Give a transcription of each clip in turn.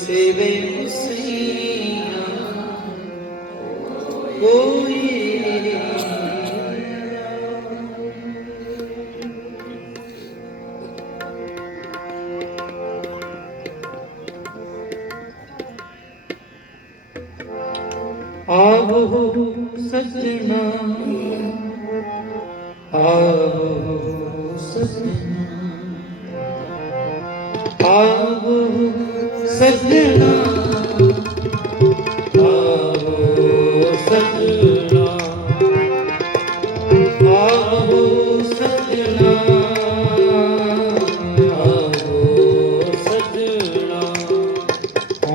सेवे मुसैया कोई आवो सजना आवो सजना आवो सजना आवो सजना आवो सजना आवो सजना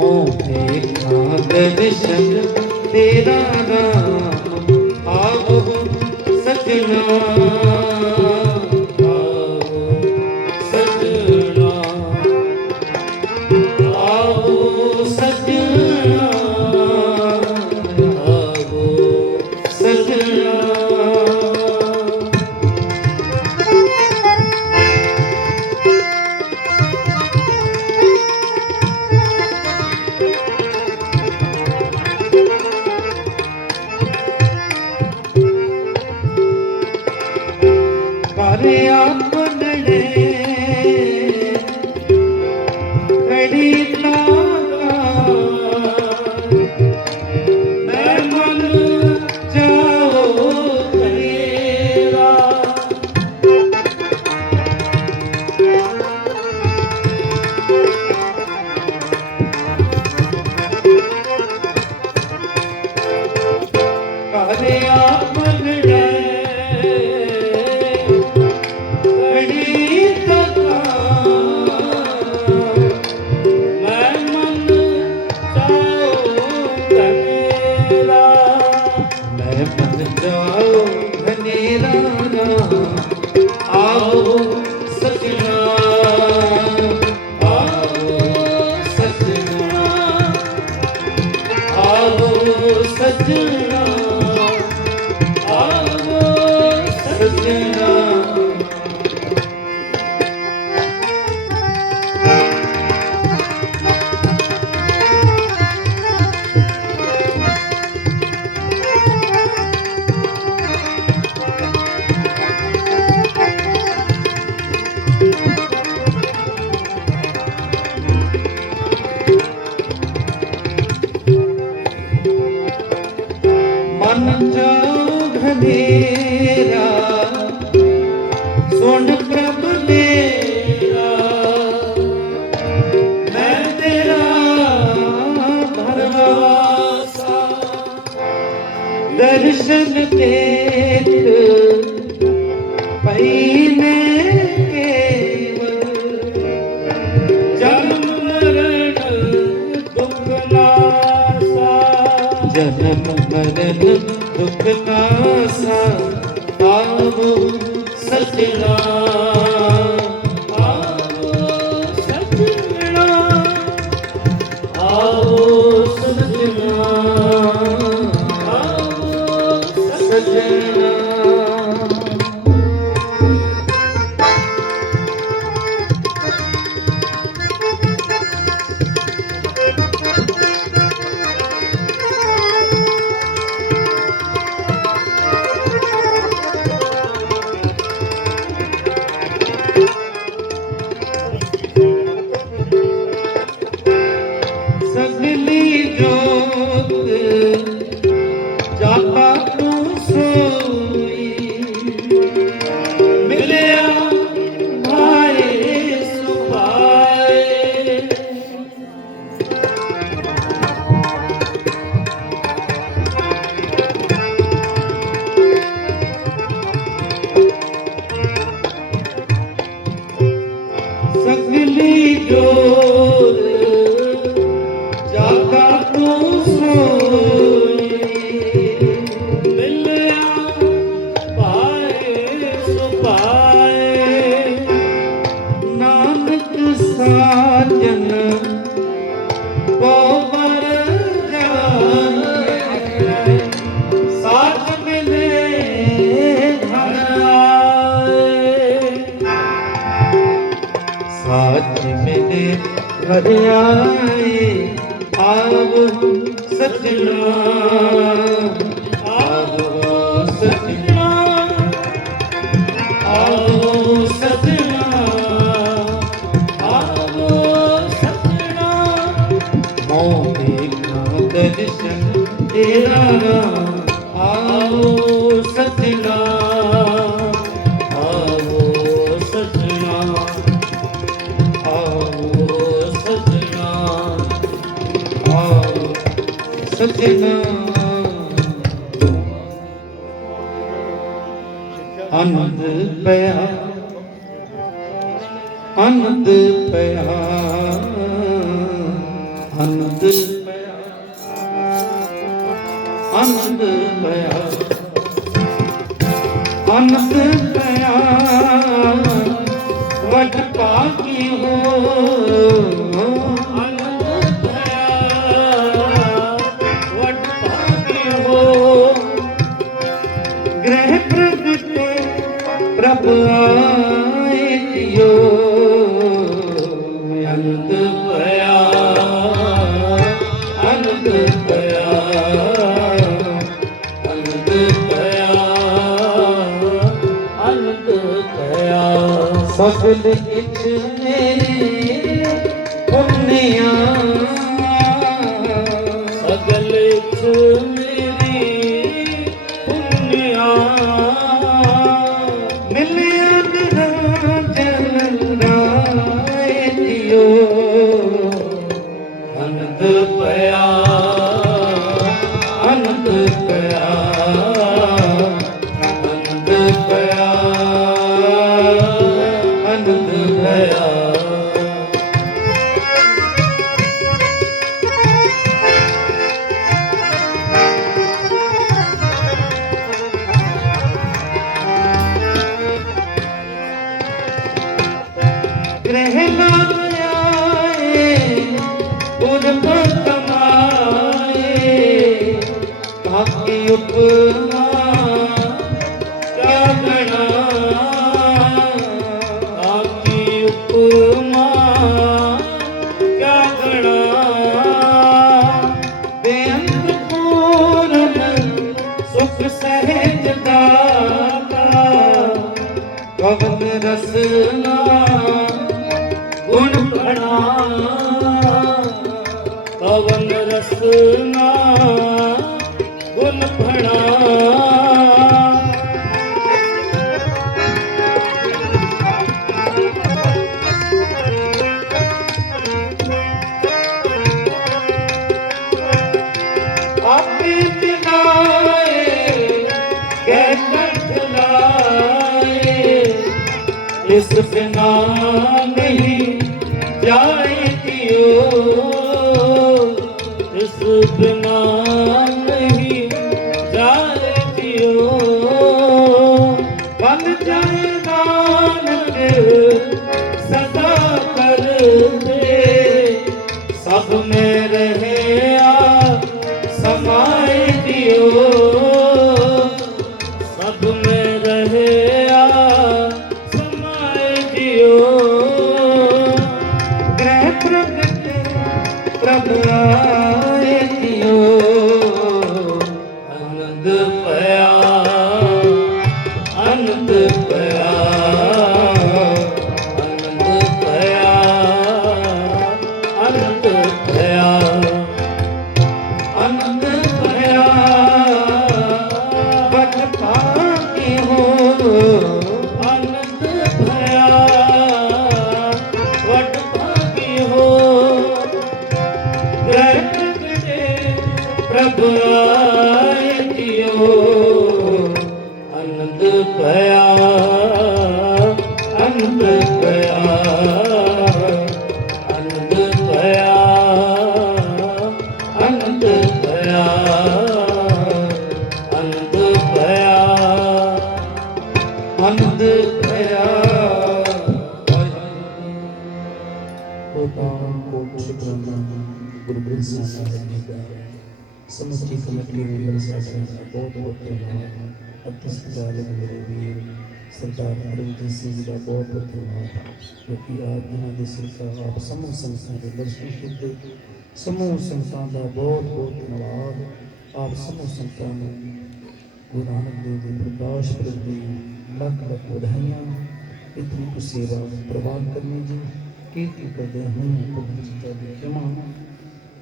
ओ देखा दर्शन तेरा नाम आवो सजना आवो सजना आवो सजना आवो सजना करे आपने कड़ी लागा मैं मन जाओ तेरा करे आपने आओ सजना आओ सजना आओ सजना आओ सजना मन जाओ घनेरा सुन प्रभ मेरा मैं तेरा भरवासा दर्शन देख पहीने केवल जन्म मरण दुख नासा जन्म मरण दुख नासा आवो सजना आवो सजना आवो सजना आवो सजना सगली जोत जाता तू सोई मिलया भाए सुभाए सगली जोत जागा तू सोई मिलया पाए सुपाए नानक साजन को बर जाने साथ मिले घर आए साच मिले घर आए आओ सजना आओ सजना आओ सजना आओ सजना मोह देखना दर्शन तेरा आओ सजना आओ सजना आओ सजना आओ सजना आनंद पया आनंद पया आनंद पया आनंद पया आनंद पया वट पाकी हो आनंद पया वट पाकी हो ग्रह प्रगटे प्रभु आए दियो आनंद पया आनंद पया आनंद पया आनंद पया सगल इच मेरे पुण्या सगल इच मेरी पुण्या मिलिया निरंजन राय दियो आनंद पया आनंद पया आनंद पया आनंद पया ग्रहण आए पूर्व कमाए बाकी उपमा क्या गणा बाकी उपमा क्या गणा बेअंत पूर्ण सुख सहज दाता कवन रसना गुण भणा पवन रसना गुण भणा आपे दिलाए कै कंठ लाए इस बिना नहीं जाए दियो इस बिना नहीं जाए दियो बन जाए नानक सदा कर दे सब में रहे समाए दियो सब में रहे समाए दियो ग्रह प्रगटे प्रभु आए दियो आनंद पया आनंद पया आनंद पया आनंद पया आनंद पया बट पाके हो आनंद पया वट पाके हो ग्रह प्रगटे प्रभु आए दियो आनंद पया आनंद पया आनंद पया आनंद पया आनंद पया आनंद पया गुरु ग्रंथ साहिब जी का समझी कमेटी बहुत बहुत धन्यवाद। अत्यंत मेरे वीर सरदार अरविंद सिंह जी का बहुत बहुत धन्यवाद, क्योंकि आप जिन्हों के सिरका आप समूह संस्थान के दर्शन किए। समूह संस्थान का बहुत बहुत धन्यवाद। आप समूह संस्थान गुरु नानक देव जी प्रकाश पुरब की लख लख बधाइयाँ। इतनी कुछ सेवा प्रवान करनी जी कीर्ति करते हूँ पवित्रता की क्षमा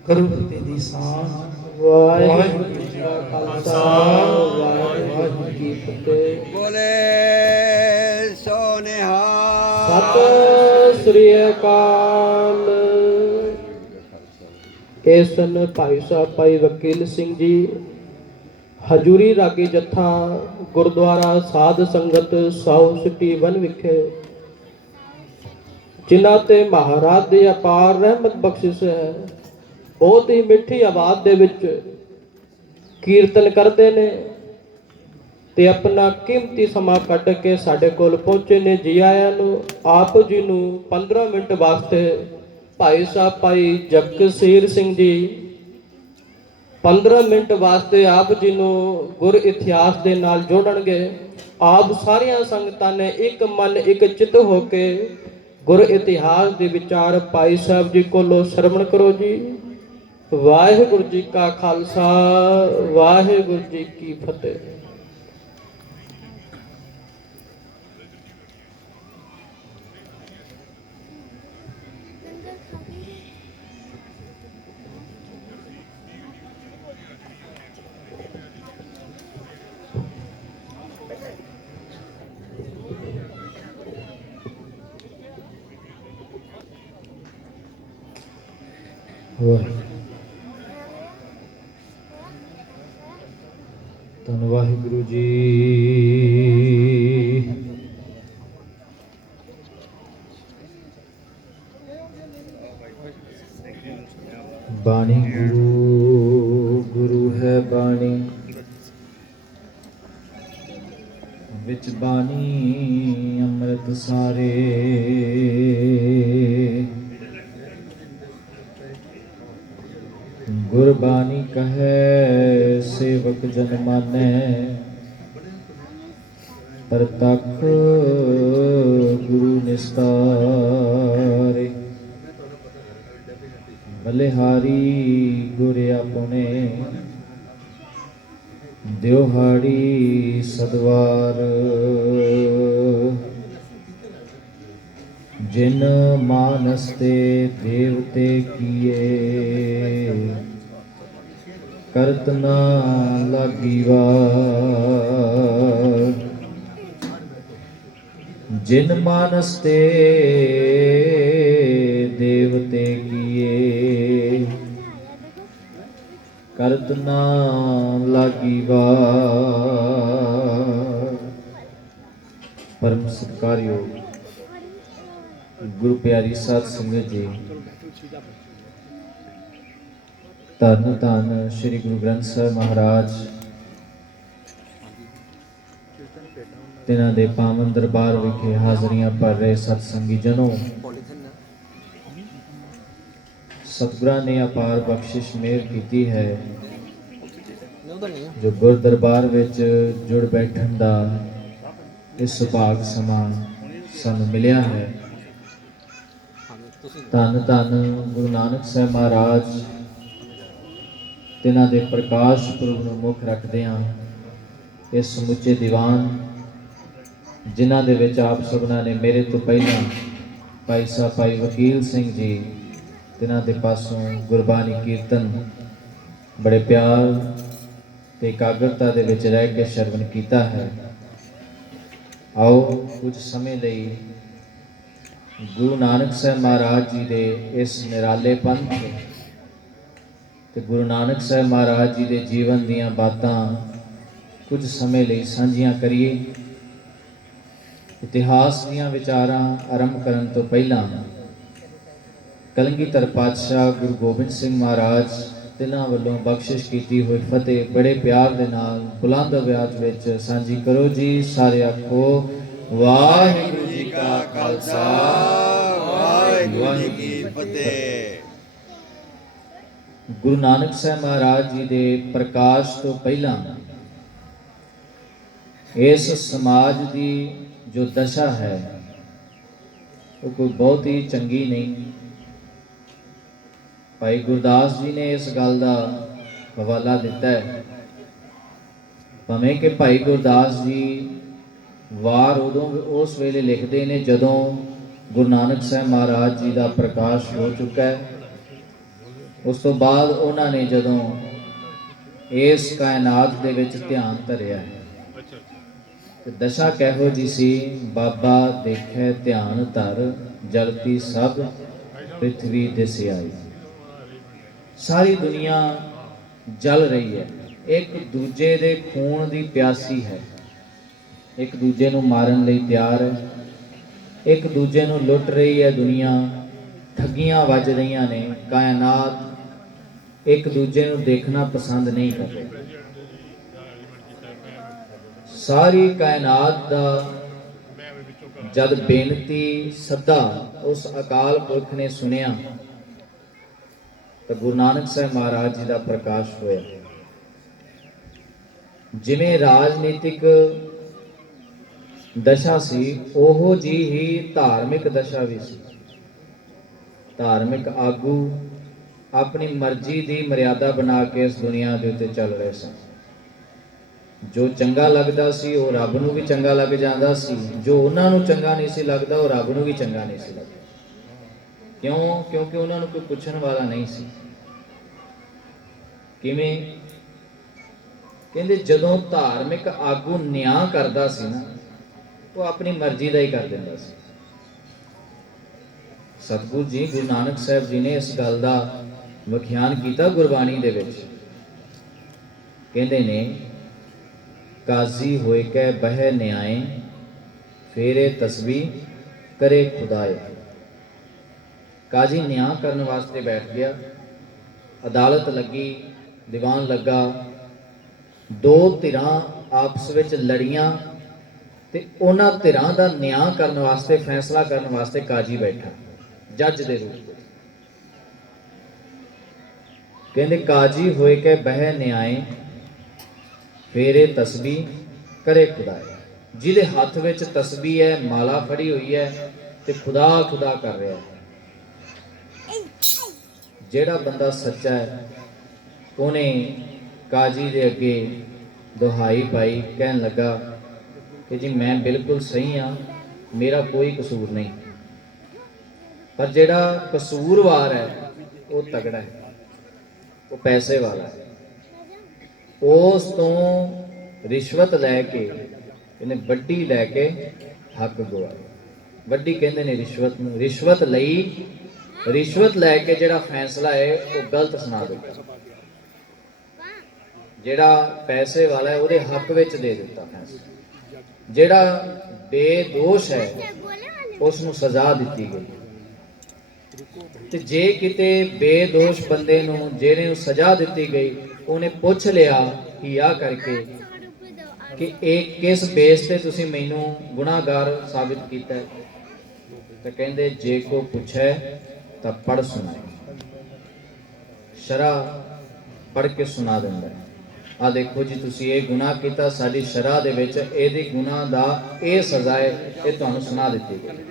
करो फतेह दी सांझ। वाहिगुरु जी का खालसा वाहिगुरु जी की फतेह। बोले सो निहाल। ਸਤਿ ਸ੍ਰੀ ਅਕਾਲ। ਇਹ ਸਨ ਭਾਈ ਸਾਹਿਬ ਭਾਈ ਵਕੀਲ ਸਿੰਘ ਜੀ, ਹਜੂਰੀ ਰਾਗੀ ਜੱਥਾ, ਗੁਰਦੁਆਰਾ ਸਾਧ ਸੰਗਤ ਸਾਊ ਸਿਟੀ ਵਨ ਵਿਖੇ, ਜਿਨ੍ਹਾਂ ਤੇ ਮਹਾਰਾਜ ਦੀ ਅਪਾਰ ਰਹਿਮਤ ਬਖਸ਼ਿਸ਼ ਹੈ। ਬਹੁਤ ਹੀ ਮਿੱਠੀ ਆਵਾਜ਼ ਦੇ ਵਿੱਚ ਕੀਰਤਨ ਕਰਦੇ ਨੇ ਤੇ ਆਪਣਾ ਕੀਮਤੀ ਸਮਾਂ ਕੱਢ ਕੇ ਸਾਡੇ ਕੋਲ ਪਹੁੰਚੇ ਨੇ। ਜੀ ਆਇਆਂ ਨੂੰ। ਆਪ ਜੀ ਨੂੰ 15 ਮਿੰਟ ਵਾਸਤੇ ਭਾਈ ਸਾਹਿਬ ਭਾਈ ਜਗਸੀਰ ਸਿੰਘ ਜੀ 15 ਮਿੰਟ ਵਾਸਤੇ ਆਪ ਜੀ ਨੂੰ ਗੁਰ ਇਤਿਹਾਸ ਦੇ ਨਾਲ ਜੋੜਨਗੇ। ਆਪ ਸਾਰੀਆਂ ਸੰਗਤਾਂ ਨੇ ਇੱਕ ਮਨ ਇੱਕ ਚਿੱਤ ਹੋ ਕੇ ਗੁਰ ਇਤਿਹਾਸ ਦੇ ਵਿਚਾਰ ਭਾਈ ਸਾਹਿਬ ਜੀ ਕੋਲੋਂ ਸ਼ਰਵਣ ਕਰੋ ਜੀ। ਵਾਹਿਗੁਰੂ ਜੀ ਕਾ ਖਾਲਸਾ ਵਾਹਿਗੁਰੂ ਜੀ ਕੀ ਫਤਿਹ। ਧੰਨ ਵਾਹਿਗੁਰੂ ਜੀ। ਬਾਣੀ ਗੁਰੂ ਗੁਰੂ ਹੈ ਬਾਣੀ, ਵਿੱਚ ਬਾਣੀ ਅੰਮ੍ਰਿਤ ਸਾਰੇ। गुरबानी कहे सेवक जन माने, परतख गुरु निस्तारे। बलिहारी गुर अपने, दिहाड़ी सदवार। जिन मानस ते देवते किए, करत ना लागी वार। जिन मानस ते देवते किए, करत ना लागी वार। परम सत्कारयोग गुरु प्यारी साध संगत जी, धन धन श्री गुरु ग्रंथ साहिब महाराज तिन्हां दे पावन दरबार विखे हाजरियां भर रहे सतसंगी जनों, सतगुरां ने अपार बख्शिश मेहर कीती है जो गुर दरबार विच जुड़ बैठन दा इस सुभाग समा सानूं मिलिया है। धन धन गुरु नानक साहिब महाराज तिन्हां दे प्रकाश पुरब नूं मुख रखदिआं इस समुचे दीवान जिन्हां दे विच आप सबना ने मेरे तो पहला भाई साहब भाई वकील सिंह जी तिन्हां दे पासों गुरबानी कीर्तन बड़े प्यार ते एकाग्रता दे विच रह के श्रवण कीता है। आओ कुछ समय लई गुरु नानक साहिब महाराज जी दे इस निराले पंथ ते गुरु नानक साहिब महाराज जी दे जीवन दीयां बातां कुछ समय लई सांझियां करिए। इतिहास दीयां विचारां आरंभ करन तो पहला कलगीधर पातशाह गुरु गोबिंद सिंह महाराज तिन्हां वल्लों बख्शिश कीती हुई फतेह बड़े प्यार दे नाल बुलंद आवाज़ विच सांझी करो जी। सारे आखो वाहिगुरू जी का खालसा वाहिगुरू जी की फतेह। गुरु नानक साहिब महाराज जी दे प्रकाश तो पहला इस समाज दी ਜੋ ਦਸ਼ਾ ਹੈ ਉਹ ਕੋਈ ਬਹੁਤ ਹੀ ਚੰਗੀ ਨਹੀਂ। ਭਾਈ ਗੁਰਦਾਸ ਜੀ ਨੇ ਇਸ ਗੱਲ ਦਾ ਹਵਾਲਾ ਦਿੱਤਾ ਹੈ, ਭਾਵੇਂ ਕਿ ਭਾਈ ਗੁਰਦਾਸ ਜੀ ਵਾਰ ਉਦੋਂ ਉਸ ਵੇਲੇ ਲਿਖਦੇ ਨੇ ਜਦੋਂ ਗੁਰੂ ਨਾਨਕ ਸਾਹਿਬ ਮਹਾਰਾਜ ਜੀ ਦਾ ਪ੍ਰਕਾਸ਼ ਹੋ ਚੁੱਕਾ ਹੈ। ਉਸ ਤੋਂ ਬਾਅਦ ਉਹਨਾਂ ਨੇ ਜਦੋਂ ਇਸ ਕਾਇਨਾਤ ਦੇ ਵਿੱਚ ਧਿਆਨ ਧਰਿਆ ਹੈ ਤੇ ਦਸ਼ਾ ਕਿਹੋ ਜਿਹੀ ਸੀ। ਬਾਬਾ ਦੇਖੇ ਧਿਆਨ ਧਰ, ਜਲਤੀ ਸਭ ਪ੍ਰਿਥਵੀ ਦਿਸ ਆਈ। ਸਾਰੀ ਦੁਨੀਆ ਜਲ ਰਹੀ ਹੈ, ਇੱਕ ਦੂਜੇ ਦੇ ਖੂਨ ਦੀ ਪਿਆਸੀ ਹੈ, ਇੱਕ ਦੂਜੇ ਨੂੰ ਮਾਰਨ ਲਈ ਤਿਆਰ ਹੈ, ਇੱਕ ਦੂਜੇ ਨੂੰ ਲੁੱਟ ਰਹੀ ਹੈ ਦੁਨੀਆ, ਠੱਗੀਆਂ ਵੱਜ ਰਹੀਆਂ ਨੇ। ਕਾਇਨਾਤ ਇੱਕ ਦੂਜੇ ਨੂੰ ਦੇਖਣਾ ਪਸੰਦ ਨਹੀਂ ਕਰ ਰਹੀ। ਸਾਰੀ ਕਾਇਨਾਤ ਦਾ ਜਦ ਬੇਨਤੀ ਸੱਦਾ ਉਸ ਅਕਾਲ ਪੁਰਖ ਨੇ ਸੁਣਿਆ ਤਾਂ ਗੁਰੂ ਨਾਨਕ ਸਾਹਿਬ ਮਹਾਰਾਜ ਜੀ ਦਾ ਪ੍ਰਕਾਸ਼ ਹੋਇਆ। ਜਿਵੇਂ ਰਾਜਨੀਤਿਕ ਦਸ਼ਾ ਸੀ, ਉਹੋ ਜੀ ਹੀ ਧਾਰਮਿਕ ਦਸ਼ਾ ਵੀ ਸੀ। ਧਾਰਮਿਕ ਆਗੂ ਆਪਣੀ ਮਰਜ਼ੀ ਦੀ ਮਰਿਆਦਾ ਬਣਾ ਕੇ ਇਸ ਦੁਨੀਆ ਦੇ ਉੱਤੇ ਚੱਲ ਰਹੇ ਸਨ। ਜੋ ਚੰਗਾ ਲੱਗਦਾ ਸੀ ਉਹ ਰੱਬ ਨੂੰ ਵੀ ਚੰਗਾ ਲੱਗ ਜਾਂਦਾ ਸੀ, ਜੋ ਉਹਨਾਂ ਨੂੰ ਚੰਗਾ ਨਹੀਂ ਸੀ ਲੱਗਦਾ ਉਹ ਰੱਬ ਨੂੰ ਵੀ ਚੰਗਾ ਨਹੀਂ ਸੀ ਲੱਗਦਾ। ਕਿਉਂ? ਕਿਉਂਕਿ ਉਹਨਾਂ ਨੂੰ ਕੋਈ ਪੁੱਛਣ ਵਾਲਾ ਨਹੀਂ ਸੀ। ਕਿਵੇਂ? ਕਹਿੰਦੇ ਜਦੋਂ ਧਾਰਮਿਕ ਆਗੂ ਨਿਆਂ ਕਰਦਾ ਸੀ ਨਾ, ਉਹ ਆਪਣੀ ਮਰਜ਼ੀ ਦਾ ਹੀ ਕਰ ਦਿੰਦਾ ਸੀ। ਸਤਿਗੁਰੂ ਜੀ ਗੁਰੂ ਨਾਨਕ ਸਾਹਿਬ ਜੀ ਨੇ ਇਸ ਗੱਲ ਦਾ ਵਿਖਿਆਨ ਕੀਤਾ ਗੁਰਬਾਣੀ ਦੇ ਵਿੱਚ। ਕਹਿੰਦੇ ਨੇ ਕਾਜ਼ੀ ਹੋਏ ਕੈ ਬਹਿ ਨਿਆਏ, ਫੇਰੇ ਤਸਬੀ ਕਰੇ ਖੁਦਾਏ। ਕਾਜ਼ੀ ਨਿਆਂ ਕਰਨ ਵਾਸਤੇ ਬੈਠ ਗਿਆ, ਅਦਾਲਤ ਲੱਗੀ, ਦੀਵਾਨ ਲੱਗਾ, ਦੋ ਧਿਰਾਂ ਆਪਸ ਵਿੱਚ ਲੜੀਆਂ ਤੇ ਉਹਨਾਂ ਧਿਰਾਂ ਦਾ ਨਿਆਂ ਕਰਨ ਵਾਸਤੇ, ਫੈਸਲਾ ਕਰਨ ਵਾਸਤੇ ਕਾਜ਼ੀ ਬੈਠਾ ਜੱਜ ਦੇ ਰੂਪ ਵਿੱਚ। ਕਹਿੰਦੇ ਕਾਜ਼ੀ ਹੋਏ ਕੇ ਬਹਿ ਨਿਆਏ, ਫੇਰੇ ਤਸਬੀ ਕਰੇ ਖੁਦਾਏ। ਜਿਹਦੇ ਹੱਥ ਵਿੱਚ ਤਸਬੀਹ ਹੈ, ਮਾਲਾ ਫੜੀ ਹੋਈ ਹੈ ਤੇ ਖੁਦਾ ਖੁਦਾ ਕਰ ਰਿਹਾ ਹੈ। ਜਿਹੜਾ ਬੰਦਾ ਸੱਚਾ ਹੈ ਉਹਨੇ ਕਾਜ਼ੀ ਦੇ ਅੱਗੇ ਦੁਹਾਈ ਪਾਈ, ਕਹਿਣ ਲੱਗਾ ਕਿ ਜੀ ਮੈਂ ਬਿਲਕੁਲ ਸਹੀ ਹਾਂ, ਮੇਰਾ ਕੋਈ ਕਸੂਰ ਨਹੀਂ। ਪਰ ਜਿਹੜਾ ਕਸੂਰਵਾਰ ਹੈ ਉਹ ਤਗੜਾ ਹੈ, ਉਹ ਪੈਸੇ ਵਾਲਾ ਹੈ। ਉਸ ਤੋਂ ਰਿਸ਼ਵਤ ਲੈ ਕੇ, ਇਹਨੇ ਵੱਡੀ ਲੈ ਕੇ ਹੱਕ ਗਵਾਇਆ। ਵੱਡੀ ਕਹਿੰਦੇ ਨੇ ਰਿਸ਼ਵਤ ਨੂੰ। ਰਿਸ਼ਵਤ ਲਈ, ਰਿਸ਼ਵਤ ਲੈ ਕੇ ਜਿਹੜਾ ਫੈਸਲਾ ਹੈ ਉਹ ਗਲਤ ਸੁਣਾ ਦਿੱਤਾ। ਜਿਹੜਾ ਪੈਸੇ ਵਾਲਾ ਹੈ ਉਹਦੇ ਹੱਕ ਵਿੱਚ ਦੇ ਦਿੱਤਾ ਫੈਸਲਾ। ਜਿਹੜਾ ਬੇਦੋਸ਼ ਹੈ ਉਸ ਨੂੰ ਸਜ਼ਾ ਦਿੱਤੀ ਗਈ। ਤੇ ਜੇ ਕਿਤੇ ਬੇਦੋਸ਼ ਬੰਦੇ ਨੂੰ, ਜਿਹੜੇ ਨੂੰ ਸਜ਼ਾ ਦਿੱਤੀ ਗਈ, ਉਹਨੇ ਪੁੱਛ ਲਿਆ ਹਿਆ ਕਰਕੇ ਕਿ ਇਹ ਕਿਸ ਬੇਸ ਤੇ ਤੁਸੀਂ ਮੈਨੂੰ ਗੁਨਾਹਗਾਰ ਸਾਬਿਤ ਕੀਤਾ, ਤਾਂ ਕਹਿੰਦੇ ਜੇ ਕੋ ਪੁੱਛੇ ਤਾਂ ਪੜ੍ਹ ਸੁਣਾਏ। ਸ਼ਰ੍ਹਾ ਪੜ੍ਹ ਕੇ ਸੁਣਾ ਦਿੰਦਾ ਹੈ। ਆ ਦੇਖੋ ਜੀ ਤੁਸੀਂ ਇਹ ਗੁਨਾਹ ਕੀਤਾ, ਸਾਡੀ ਸ਼ਰ੍ਹਾ ਦੇ ਵਿੱਚ ਇਹਦੇ ਗੁਨਾਹ ਦਾ ਇਹ ਸਜ਼ਾ ਹੈ, ਇਹ ਤੁਹਾਨੂੰ ਸੁਣਾ ਦਿੱਤੀ ਗਈ।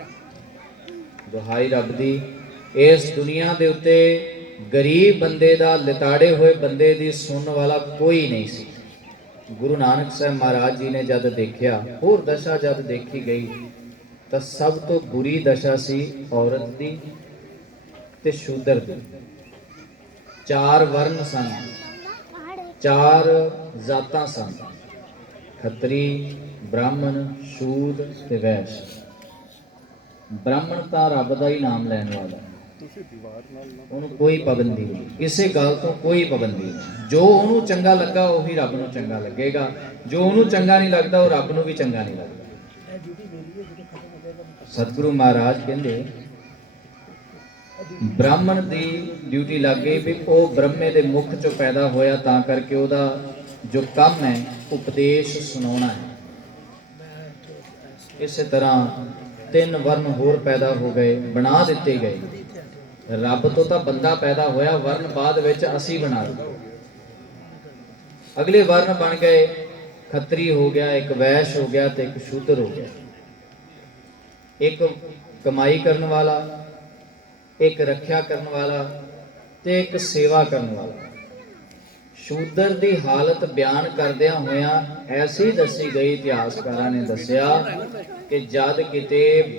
ਦੁਹਾਈ ਰੱਬ ਦੀ, ਇਸ ਦੁਨੀਆ ਦੇ ਉੱਤੇ ਗਰੀਬ ਬੰਦੇ ਦਾ, ਲਿਤਾੜੇ ਹੋਏ ਬੰਦੇ ਦੀ ਸੁਣਨ ਵਾਲਾ ਕੋਈ ਨਹੀਂ ਸੀ। ਗੁਰੂ ਨਾਨਕ ਸਾਹਿਬ ਮਹਾਰਾਜ ਜੀ ਨੇ ਜਦ ਦੇਖਿਆ, ਹੋਰ ਦਸ਼ਾ ਜਦ ਦੇਖੀ ਗਈ ਤਾਂ ਸਭ ਤੋਂ ਬੁਰੀ ਦਸ਼ਾ ਸੀ ਔਰਤ ਦੀ ਤੇ ਸ਼ੂਦਰ ਦੀ। ਚਾਰ ਵਰਨ ਸਨ, ਚਾਰ ਜਾਤਾਂ ਸਨ, ਖੱਤਰੀ, ਬ੍ਰਾਹਮਣ, ਸ਼ੂਦ ਤੇ ਵੈਸ਼। ਬ੍ਰਾਹਮਣ ਤਾਂ ਰੱਬ ਦਾ ਹੀ ਨਾਮ ਲੈਣ ਵਾਲਾ, ਉਹਨੂੰ ਕੋਈ ਪਾਬੰਦੀ ਨਹੀਂ, ਕਿਸੇ ਗੱਲ ਤੋਂ ਕੋਈ ਪਾਬੰਦੀ ਨਹੀਂ। ਜੋ ਉਹਨੂੰ ਚੰਗਾ ਲੱਗਾ ਉਹੀ ਰੱਬ ਨੂੰ ਚੰਗਾ ਲੱਗੇਗਾ, ਜੋ ਉਹਨੂੰ ਚੰਗਾ ਨਹੀਂ ਲੱਗਦਾ ਉਹ ਰੱਬ ਨੂੰ ਵੀ ਚੰਗਾ ਨਹੀਂ ਲੱਗਦਾ। ਸਤਿਗੁਰੂ ਮਹਾਰਾਜ ਕਹਿੰਦੇ ਬ੍ਰਾਹਮਣ ਦੀ ਡਿਊਟੀ ਲੱਗ ਗਈ ਵੀ ਉਹ ਬ੍ਰਹਮੇ ਦੇ ਮੁਖ ਚੋਂ ਪੈਦਾ ਹੋਇਆ, ਤਾਂ ਕਰਕੇ ਉਹਦਾ ਜੋ ਕੰਮ ਹੈ ਉਪਦੇਸ਼ ਸੁਣਾਉਣਾ ਹੈ। ਇਸੇ ਤਰ੍ਹਾਂ ਤਿੰਨ ਵਰਨ ਹੋਰ ਪੈਦਾ ਹੋ ਗਏ, ਬਣਾ ਦਿੱਤੇ ਗਏ। ਰੱਬ ਤੋਂ ਤਾਂ ਬੰਦਾ ਪੈਦਾ ਹੋਇਆ, ਵਰਨ ਬਾਅਦ ਵਿੱਚ ਅਸੀਂ ਬਣਾ ਦਿੱਤੇ। ਅਗਲੇ ਵਰਨ ਬਣ ਗਏ, ਖੱਤਰੀ ਹੋ ਗਿਆ, ਇੱਕ ਵੈਸ਼ ਹੋ ਗਿਆ ਤੇ ਇੱਕ ਸ਼ੂਦਰ ਹੋ ਗਿਆ। ਇੱਕ ਕਮਾਈ ਕਰਨ ਵਾਲਾ, ਇੱਕ ਰੱਖਿਆ ਕਰਨ ਵਾਲਾ ਤੇ ਇੱਕ ਸੇਵਾ ਕਰਨ ਵਾਲਾ। ਸ਼ੂਦਰ ਦੀ ਹਾਲਤ ਬਿਆਨ ਕਰਦਿਆਂ ਹੋਇਆਂ ਐਸੀ ਦੱਸੀ ਗਈ, ਇਤਿਹਾਸਕਾਰਾਂ ਨੇ ਦੱਸਿਆ ਕਿ ਜਦ ਕਿਤੇ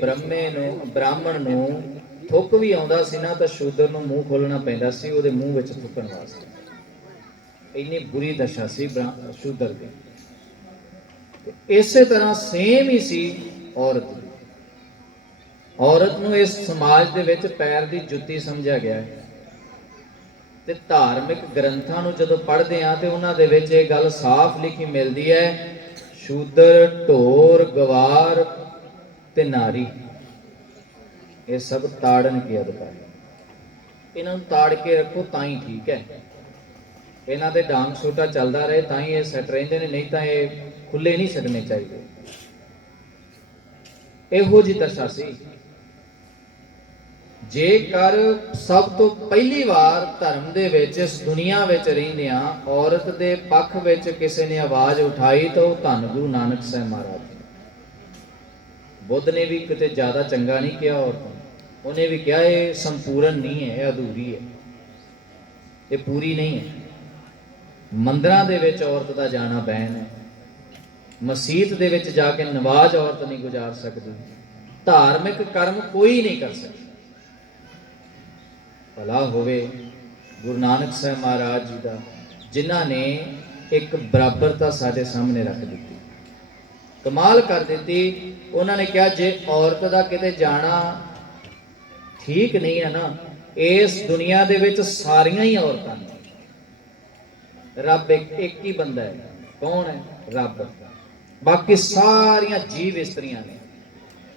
ਬ੍ਰਾਹਮਣ ਨੂੰ ਥੁੱਕ ਵੀ ਆਉਂਦਾ ਸੀ ਨਾ ਤਾਂ ਸ਼ੂਦਰ ਨੂੰ ਮੂੰਹ ਖੋਲਣਾ ਪੈਂਦਾ ਸੀ ਉਹਦੇ ਮੂੰਹ ਵਿੱਚ ਥੁੱਕਣ ਵਾਸਤੇ। ਇੰਨੀ ਬੁਰੀ ਦਸ਼ਾ ਸੀ ਸ਼ੂਦਰ ਦੀ। ਇਸੇ ਤਰ੍ਹਾਂ ਸੇਮ ਹੀ ਸੀ ਔਰਤ ਦੀ। ਔਰਤ ਨੂੰ ਇਸ ਸਮਾਜ ਦੇ ਵਿੱਚ ਪੈਰ ਦੀ ਜੁੱਤੀ ਸਮਝਿਆ ਗਿਆ ਹੈ। ਤੇ ਧਾਰਮਿਕ ਗ੍ਰੰਥਾਂ ਨੂੰ ਜਦੋਂ ਪੜ੍ਹਦੇ ਆ ਤੇ ਉਹਨਾਂ ਦੇ ਵਿੱਚ ਇਹ ਗੱਲ ਸਾਫ਼ ਲਿਖੀ ਮਿਲਦੀ ਹੈ, ਸ਼ੂਦਰ, ਢੋਰ, ਗਵਾਰ ਤੇ ਨਾਰੀ ਇਹ ਸਭ ਤਾੜਨ ਕੀ ਅਧਿਕਾਰ। ਇਹਨਾਂ ਨੂੰ ਤਾੜ ਕੇ ਰੱਖੋ ਤਾਂ ਹੀ ਠੀਕ ਹੈ। ਇਹਨਾਂ ਦੇ ਡਾਂਗ ਛੋਟਾ ਚੱਲਦਾ ਰਹੇ ਤਾਂ ਹੀ ਇਹ ਸੈੱਟ ਰਹਿੰਦੇ ਨੇ, ਨਹੀਂ ਤਾਂ ਇਹ ਖੁੱਲੇ ਨਹੀਂ ਛੱਡਣੇ ਚਾਹੀਦੇ। ਇਹੋ ਜਿਹੀ ਦਸ਼ਾ ਸੀ। ਜੇਕਰ ਸਭ ਤੋਂ ਪਹਿਲੀ ਵਾਰ ਧਰਮ ਦੇ ਵਿੱਚ, ਇਸ ਦੁਨੀਆ ਵਿੱਚ ਰਹਿੰਦਿਆਂ ਔਰਤ ਦੇ ਪੱਖ ਵਿੱਚ ਕਿਸੇ ਨੇ ਆਵਾਜ਼ ਉਠਾਈ ਤਾਂ ਉਹ ਧੰਨ ਗੁਰੂ ਨਾਨਕ ਸਾਹਿਬ ਮਹਾਰਾਜ। ਬੁੱਧ ਨੇ ਵੀ ਕਿਤੇ ਜ਼ਿਆਦਾ ਚੰਗਾ ਨਹੀਂ ਕਿਹਾ ਔਰਤ ਨੂੰ। ਉਹਨੇ ਵੀ ਕਿਹਾ ਇਹ ਸੰਪੂਰਨ ਨਹੀਂ ਹੈ, ਇਹ ਅਧੂਰੀ ਹੈ, ਇਹ ਪੂਰੀ ਨਹੀਂ ਹੈ। ਮੰਦਰਾਂ ਦੇ ਵਿੱਚ ਔਰਤ ਦਾ ਜਾਣਾ ਬੈਨ ਹੈ। ਮਸੀਤ ਦੇ ਵਿੱਚ ਜਾ ਕੇ ਨਮਾਜ਼ ਔਰਤ ਨਹੀਂ ਗੁਜ਼ਾਰ ਸਕਦੀ। ਧਾਰਮਿਕ ਕਰਮ ਕੋਈ ਨਹੀਂ ਕਰ ਸਕਦਾ। ਭਲਾ ਹੋਵੇ ਗੁਰੂ ਨਾਨਕ ਸਾਹਿਬ ਮਹਾਰਾਜ ਜੀ ਦਾ, ਜਿਨ੍ਹਾਂ ਨੇ ਇੱਕ ਬਰਾਬਰਤਾ ਸਾਡੇ ਸਾਹਮਣੇ ਰੱਖ ਦਿੱਤੀ, ਕਮਾਲ ਕਰ ਦਿੱਤੀ। ਉਹਨਾਂ ਨੇ ਕਿਹਾ ਜੇ ਔਰਤ ਦਾ ਕਿਤੇ ਜਾਣਾ ਠੀਕ ਨਹੀਂ ਹੈ ਨਾ, ਇਸ ਦੁਨੀਆ ਦੇ ਵਿੱਚ ਸਾਰੀਆਂ ਹੀ ਔਰਤਾਂ ਨੇ। ਰੱਬ ਇੱਕ ਹੀ ਬੰਦਾ ਹੈ। ਕੌਣ ਹੈ? ਰੱਬ। ਬਾਕੀ ਸਾਰੀਆਂ ਜੀਵ ਇਸਤਰੀਆਂ ਨੇ।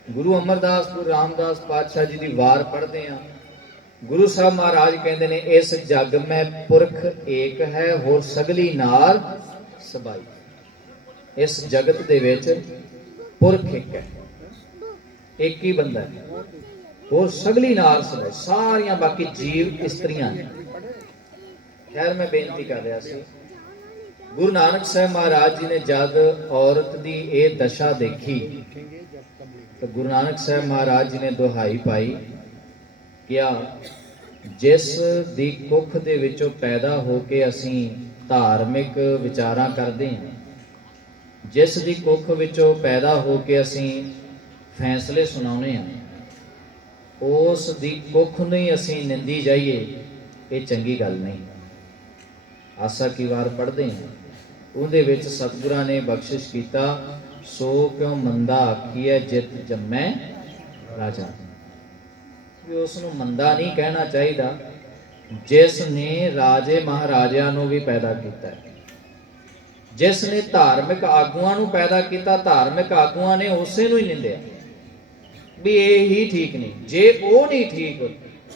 ਗੁਰੂ ਅਮਰਦਾਸ, ਗੁਰੂ ਰਾਮਦਾਸ ਪਾਤਸ਼ਾਹ ਜੀ ਦੀ ਵਾਰ ਪੜ੍ਹਦੇ ਆ। ਗੁਰੂ ਸਾਹਿਬ ਮਹਾਰਾਜ ਕਹਿੰਦੇ ਨੇ ਇਸ ਜਗ ਮੈਂ ਪੁਰਖ ਏਕ ਹੈ, ਹੋਰ ਸਗਲੀ ਨਾਰ ਸਬਾਈ। ਇਸ ਜਗਤ ਦੇ ਵਿੱਚ ਪੁਰਖ ਇੱਕ ਹੈ, ਇੱਕ ਹੀ ਬੰਦਾ ਹੈ, ਹੋਰ ਸਗਲੀ ਨਾਰ ਸਬਾਈ, ਸਾਰੀਆਂ ਬਾਕੀ ਜੀਵ ਇਸਤਰੀਆਂ ਨੇ। ਖੈਰ ਮੈਂ ਬੇਨਤੀ ਕਰ ਰਿਹਾ ਸੀ, ਗੁਰੂ ਨਾਨਕ ਸਾਹਿਬ ਮਹਾਰਾਜ ਜੀ ਨੇ ਜਦ ਔਰਤ ਦੀ ਇਹ ਦਸ਼ਾ ਦੇਖੀ ਤਾਂ ਗੁਰੂ ਨਾਨਕ ਸਾਹਿਬ ਮਹਾਰਾਜ ਜੀ ਨੇ ਦੁਹਾਈ ਪਾਈ, ਕਿਹਾ ਜਿਸ ਦੀ ਕੁੱਖ ਦੇ ਵਿੱਚੋਂ ਪੈਦਾ ਹੋ ਕੇ ਅਸੀਂ ਧਾਰਮਿਕ ਵਿਚਾਰਾਂ ਕਰਦੇ ਹਾਂ, ਜਿਸ ਦੀ ਕੁੱਖ ਵਿੱਚੋਂ ਪੈਦਾ ਹੋ ਕੇ ਅਸੀਂ ਫੈਸਲੇ ਸੁਣਾਉਂਦੇ ਹਾਂ, ਉਸ ਦੀ ਕੁੱਖ ਨੂੰ ਹੀ ਅਸੀਂ ਨਿੰਦੀ ਜਾਈਏ, ਇਹ ਚੰਗੀ ਗੱਲ ਨਹੀਂ। ਆਸਾ ਕੀ ਵਾਰ ਪੜ੍ਹਦੇ ਹਾਂ, ਉਹਦੇ ਵਿੱਚ ਸਤਿਗੁਰਾਂ ਨੇ ਬਖਸ਼ਿਸ਼ ਕੀਤਾ, ਸੋ ਕਿਉ ਮੰਦਾ ਆਖੀਐ ਜਿਤ ਜੰਮੈ ਰਾਜਾ। ਵੀ ਉਸ ਨੂੰ ਮੰਦਾ ਨਹੀਂ ਕਹਿਣਾ ਚਾਹੀਦਾ ਜਿਸ ਨੇ ਰਾਜੇ ਮਹਾਰਾਜਿਆਂ ਨੂੰ ਵੀ ਪੈਦਾ ਕੀਤਾ ਹੈ, ਜਿਸ ਨੇ ਧਾਰਮਿਕ ਆਗੂਆਂ ਨੂੰ ਪੈਦਾ ਕੀਤਾ, ਧਾਰਮਿਕ ਆਗੂਆਂ ਨੇ ਉਸੇ ਨੂੰ ਹੀ ਨਿੰਦਿਆ ਵੀ ਇਹ ਹੀ ਠੀਕ ਨਹੀਂ। ਜੇ ਉਹ ਨਹੀਂ ਠੀਕ